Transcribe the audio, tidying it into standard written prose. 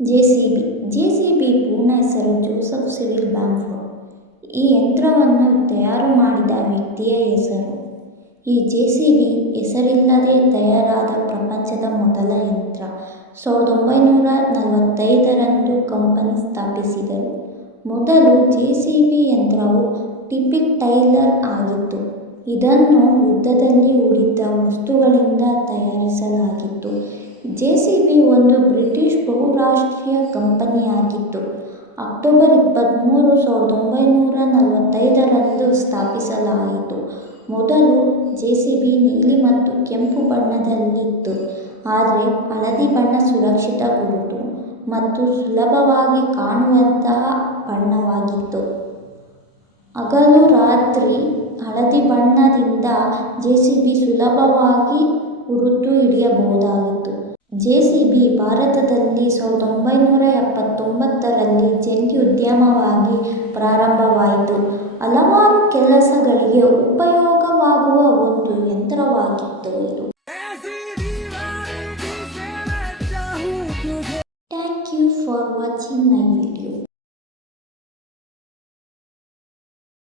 JCB JCB ಪೂರ್ಣ ಹೆಸರು Joseph Cyril ಬ್ಯಾಮ್ಫೋರ್ಡ್. ಈ ಯಂತ್ರವನ್ನು ತಯಾರು ಮಾಡಿದ ವ್ಯಕ್ತಿಯ ಹೆಸರು. ಈ ಜೆಸಿಬಿ ಹೆಸರಿಲ್ಲದೆ ತಯಾರಾದ ಪ್ರಪಂಚದ ಮೊದಲ ಯಂತ್ರ. 1945ರಂದು ಕಂಪನಿ ಸ್ಥಾಪಿಸಿದರು. ಮೊದಲು ಜೆಸಿಬಿ ಯಂತ್ರವು ಟಿಪಿಕ್ ಟೈಲರ್ ಆಗಿತ್ತು. ಇದನ್ನು ಯುದ್ಧದಲ್ಲಿ ಉಳಿದ ವಸ್ತುಗಳಿಂದ ತಯಾರಿಸಲಾಗಿತ್ತು. ಜೆಸಿಬಿ ಒಂದು ಬ್ರಿಟಿಷ್ ಬಹುರಾಷ್ಟ್ರೀಯ ಕಂಪನಿಯಾಗಿತ್ತು. ಅಕ್ಟೋಬರ್ 23, 1945ರಂದು ಸ್ಥಾಪಿಸಲಾಯಿತು. ಮೊದಲು ಜೆಸಿಬಿ ನೀಲಿ ಮತ್ತು ಕೆಂಪು ಬಣ್ಣದಲ್ಲಿತ್ತು, ಆದರೆ ಹಳದಿ ಬಣ್ಣ ಸುರಕ್ಷಿತ ಗುರುತು ಮತ್ತು ಸುಲಭವಾಗಿ ಕಾಣುವಂತಹ ಬಣ್ಣವಾಗಿತ್ತು. ಹಗಲು ರಾತ್ರಿ ಹಳದಿ ಬಣ್ಣದಿಂದ ಜೆಸಿಬಿ ಸುಲಭವಾಗಿ ಗುರುತು ಹಿಡಿಯಬಹುದಾಗಿತ್ತು. ಜೆಸಿಬಿ ಭಾರತದಲ್ಲಿ 1979ರಲ್ಲಿ ಜಂಟಿ ಉದ್ಯಮವಾಗಿ ಪ್ರಾರಂಭವಾಯಿತು. ಹಲವಾರು ಕೆಲಸಗಳಿಗೆ ಉಪಯೋಗವಾಗುವ ಒಂದು ಯಂತ್ರವಾಗಿತ್ತು ಇದು. Thank you for watching my video.